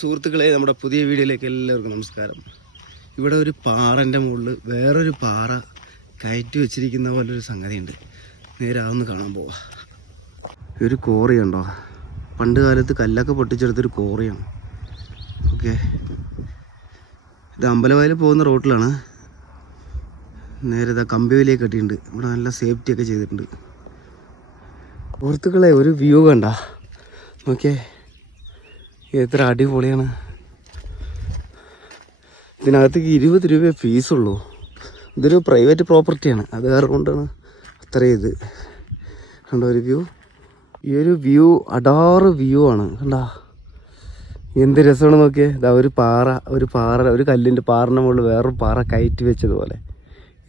സുഹൃത്തുക്കളെ, നമ്മുടെ പുതിയ വീഡിയോയിലേക്ക് എല്ലാവർക്കും നമസ്കാരം. ഇവിടെ ഒരു പാറൻ്റെ മുകളിൽ വേറൊരു പാറ കയറ്റി വെച്ചിരിക്കുന്ന പോലൊരു സംഗതിയുണ്ട്. നേരെ അതൊന്ന് കാണാൻ പോവാ. ഒരു കോറിയുണ്ടോ, പണ്ട് കാലത്ത് കല്ലൊക്കെ പൊട്ടിച്ചെടുത്തൊരു കോറിയാണ്. ഓക്കെ, ഇത് അമ്പലവയൽ പോകുന്ന റോട്ടിലാണ്. നേരെ ഇതാ കമ്പിവേലിയൊക്കെ കെട്ടിയിട്ടുണ്ട്. ഇവിടെ നല്ല സേഫ്റ്റി ഒക്കെ ചെയ്തിട്ടുണ്ട്. സുഹൃത്തുക്കളെ, ഒരു വ്യൂ കണ്ട ഓക്കെ, എത്ര അടിപൊളിയാണ്. ഇതിനകത്തേക്ക് 20 രൂപയെ ഫീസുള്ളൂ. ഇതൊരു പ്രൈവറ്റ് പ്രോപ്പർട്ടിയാണ്, അത് കാരണം കൊണ്ടാണ് അത്രയും ഇത്. കണ്ടോ ഒരു വ്യൂ, ഈ ഒരു വ്യൂ അടാറ് വ്യൂ ആണ്. കണ്ട എന്ത് രസമാണ് നോക്കിയേ. ഇതാ ഒരു പാറ ഒരു കല്ലിൻ്റെ പാറിൻ്റെ മുകളിൽ വേറൊരു പാറ കയറ്റി വെച്ചതുപോലെ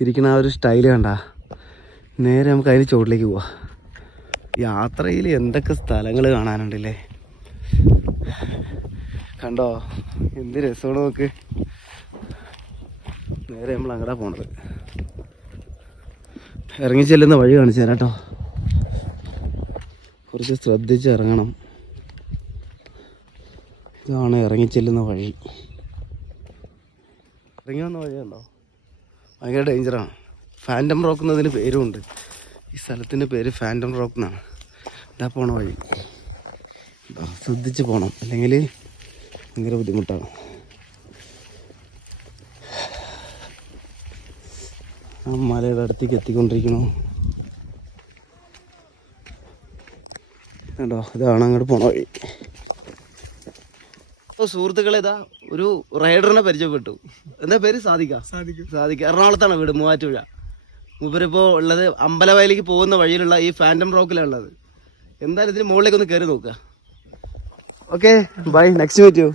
ഇരിക്കുന്ന ആ ഒരു സ്റ്റൈല് കണ്ട. നേരെ നമുക്ക് അതിന് ചുവട്ടിലേക്ക് പോവാം. യാത്രയിൽ എന്തൊക്കെ സ്ഥലങ്ങൾ കാണാനുണ്ടല്ലേ. കണ്ടോ എന്ത് രസമാണ് നോക്ക്. നേരെ നമ്മൾ അങ്ങോട്ടാ പോണത്. ഇറങ്ങി ചെല്ലുന്ന വഴി കാണിച്ചു തരാം കേട്ടോ. കുറച്ച് ശ്രദ്ധിച്ച് ഇറങ്ങണം. ഇതാണ് ഇറങ്ങി ചെല്ലുന്ന വഴി. ഇറങ്ങി വന്ന വഴിയുണ്ടോ, ഭയങ്കര ഡേഞ്ചറാണ്. ഫാൻറ്റം റോക്ക് എന്നതിന് പേരുമുണ്ട്. ഈ സ്ഥലത്തിൻ്റെ പേര് ഫാൻറ്റം റോക്ക് എന്നാണ്. ഇതാ പോണ വഴി, ശ്രദ്ധിച്ച് പോകണം, അല്ലെങ്കിൽ ഭയങ്കര ബുദ്ധിമുട്ടാണ്. ആ മലയുടെ അടുത്തേക്ക് എത്തിക്കൊണ്ടിരിക്കണു. കണ്ടോ, ഇതാണ് അങ്ങോട്ട് പോണ വഴി. അപ്പോൾ സുഹൃത്തുക്കളെ, ഇതാ ഒരു റൈഡറിനെ പരിചയപ്പെട്ടു. എന്താ പേര്? സാദിഖ്. എറണാകുളത്താണ് വീട്, മൂവാറ്റുപുഴ. മൂപ്പരിപ്പോൾ ഉള്ളത് അമ്പലവയലേക്ക് പോകുന്ന വഴിയിലുള്ള ഈ ഫാൻറ്റം റോക്കിലാണ് ഉള്ളത്. എന്തായാലും ഇതിന് മുകളിലേക്ക് ഒന്ന് കയറി നോക്കുക. Okay, bye, next meet U.